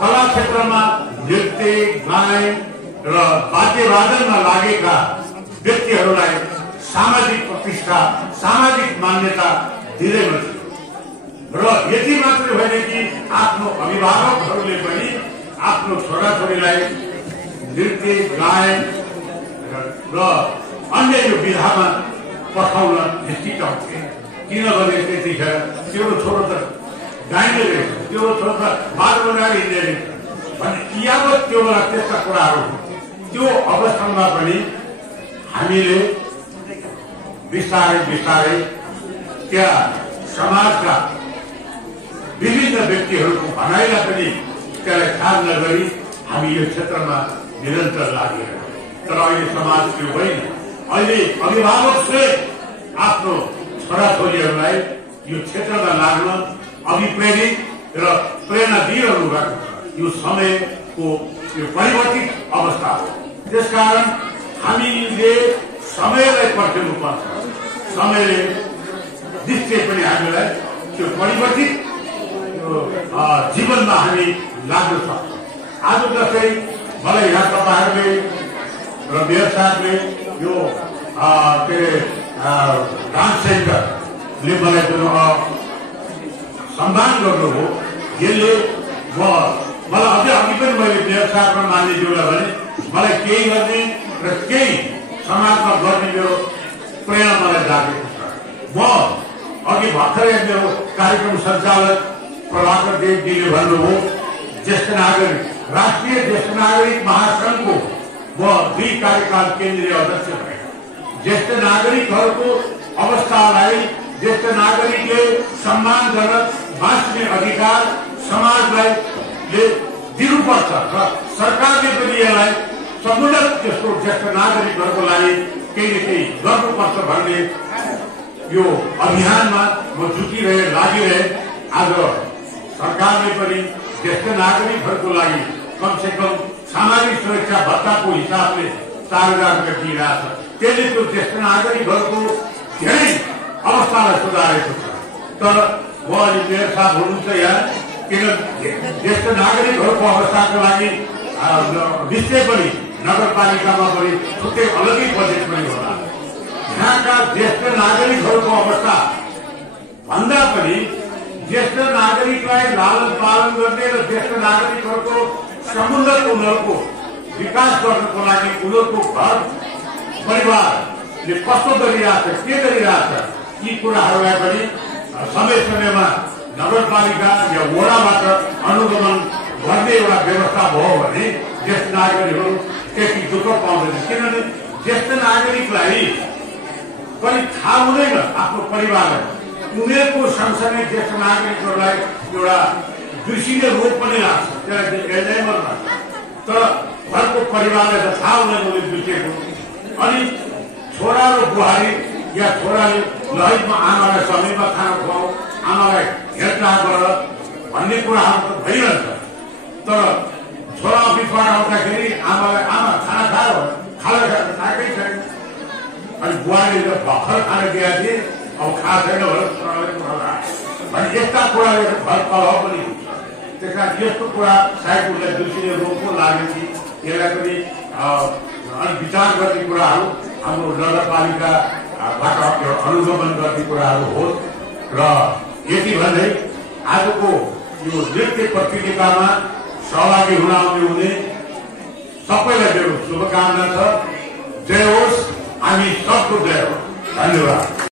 कला क्षेत्रमा नृत्य गायन र वाद्यवादनमा लागेका व्यक्तिहरूलाई सामाजिक प्रतिष्ठा सामाजिक मान्यता दिँदैन थियो र यति मात्र होइन कि आफ्नो अभिभावकहरूले पनि आफ्नो छोराछोरीलाई नृत्य गायन र अन्य यो विधामा पठाउन हिचकिचाउँथे किनभने त्यतिखेर त्यो छोरो त गाइने रहेछ त्यो छोरो त बाल बनाएर हिँड्ने रहेछ भने यावत त्यो बेला त्यस्ता कुराहरू त्यो अवस्थामा पनि हामीले बिस्तारै बिस्तारै त्यहाँ समाजका विभिन्न व्यक्तिहरूको भनाइलाई पनि त्यसलाई ख्याल नगरी हामी यो क्षेत्रमा निरन्तर लागिरहेका तर अहिले समाज त्यो होइन अहिले अभिभावकले आफ्नो छोराछोरीहरूलाई यो क्षेत्रमा लाग्न अभिप्रेरित र प्रेरणा दिइरहनु भएको यो समयको यो परिवर्तित अवस्था हो त्यसकारण हामीले समयलाई पर्खिनु पर्छ समयले निश्चय पनि हामीलाई त्यो परिवर्तित जीवनमा हामी लाग्न सक्छौँ आज जस्तै मलाई यहाँ तपाईँहरूले र मेयर साहबले यो के अरे डान्स सेन्टरले मलाई जुन सम्मान गर्नुभयो यसले मलाई अझै अघि पनि मैले मेयर साहब र मान्यज्यूलाई भने मलाई केही गर्ने र केही समाजमा गर्ने मेरो प्रेरणा मलाई जागेको छ म अघि भर्खरै मेरो कार्यक्रम सञ्चालक प्रभाकर देवजीले भन्नुभयो ज्येष्ठ नागरिक राष्ट्रिय ज्येष्ठ नागरिक महासंघको म 2 कार्यकाल केन्द्रीय अध्यक्ष भए ज्येष्ठ नागरिकहरूको अवस्थालाई ज्येष्ठ नागरिकले सम्मानजनक बाँच्ने अधिकार समाजलाई दिनुपर्छ र सरकारले पनि यसलाई समुन्नत त्यस्तो ज्येष्ठ नागरिकहरूको लागि केही न केही गर्नुपर्छ भन्ने यो अभियानमा म जुटिरहे लागिरहे आज सरकारले पनि ज्येष्ठ नागरिकहरूको लागि कमसे कम सामाजिक सुरक्षा भत्ताको हिसाबले 4,000 रुपियाँ दिइरहेछ त्यसले त्यो ज्येष्ठ नागरिकहरूको धेरै अवस्थालाई सुधारेको छ तर म अहिले मेयर साहब हुनुहुन्छ यहाँ किन ज्येष्ठ नागरिकहरूको अवस्थाको लागि निश्चय पनि नगरपालिकामा पनि छुट्टै अलगै बजेट पनि होला यहाँका ज्येष्ठ नागरिकहरूको अवस्था भन्दा पनि ज्येष्ठ नागरिकलाई लालन पालन गर्ने र ज्येष्ठ नागरिकहरूको समुन्नत उनीहरूको विकास गर्नको लागि उनीहरूको घर परिवारले कस्तो गरिरहेछ के गरिरहेछ यी कुराहरूलाई पनि समय समयमा नगरपालिका या वडाबाट अनुगमन गर्ने एउटा व्यवस्था भयो भने ज्येष्ठ नागरिकहरू त्यति दुःख पाउँदैन किनभने ज्येष्ठ नागरिकलाई पनि थाहा हुँदैन आफ्नो परिवारलाई उनीहरूको सँगसँगै ज्येष्ठ नागरिकहरूलाई एउटा बिर्सिने रोग पनि लाग्छ त्यसलाई एल्जाइमर लाग्छ तर घरको परिवारलाई त थाहा हुँदैन उसले बिर्सेको अनि छोरा र बुहारी या छोराले लहितमा आमालाई समयमा खाना खुवाऊ आमालाई हेरचाह गर भन्ने कुराहरू त भइरहन्छ तर छोरा अफिसबाट आउँदाखेरि आमालाई आमा खाना खायो खाना खाएकै छैन अनि बुहारीले भर्खर खाना दिएको थिए अब खाएको छैन भने यस्ता कुराले घर कलह पनि हुन्छ त्यस कारण यस्तो कुरा सायद उसलाई बिर्सिने रोग पो लाग्यो कि यसलाई पनि विचार गर्ने कुराहरू हाम्रो नगरपालिकाबाट अनुगमन गर्ने कुराहरू हो र यति भन्दै आजको यो नृत्य प्रतियोगितामा सहभागी हुन आउने सबैलाई मेरो शुभकामना छ जय होस् हामी सबको जय होस् धन्यवाद।